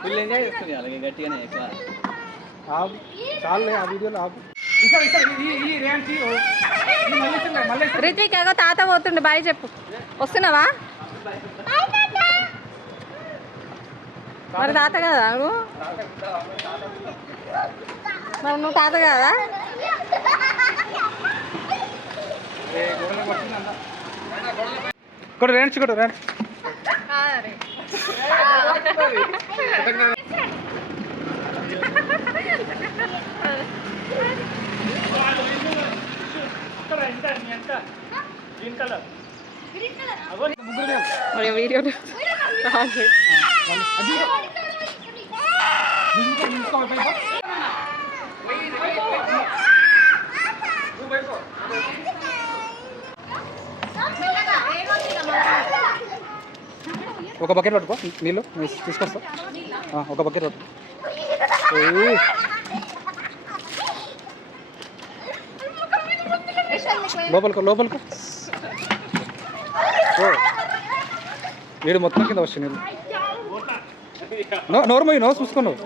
Full enjoy చేస్తుంది అలాగే గట్టిగానే ఎక్కువ చాలే ఆ వీడియోలో ఆపు. రిత్విక్ ఏగో తాత పోతుండే బాయ్ చెప్పు. వస్తున్నావా? మరి తాత కదా నువ్వు? మరి నువ్వు తాత కదా? కూడా రేంచ్ కూడా రేంచ్ వీడియో ఒక బకెట్ పట్టుకో నీళ్ళు తీసుకొస్తా. ఒక బకెట్ పట్టుకో. లోపలికి వీడు మొత్తం కింద వచ్చి నీళ్ళు నోరు చూసుకున్నావు.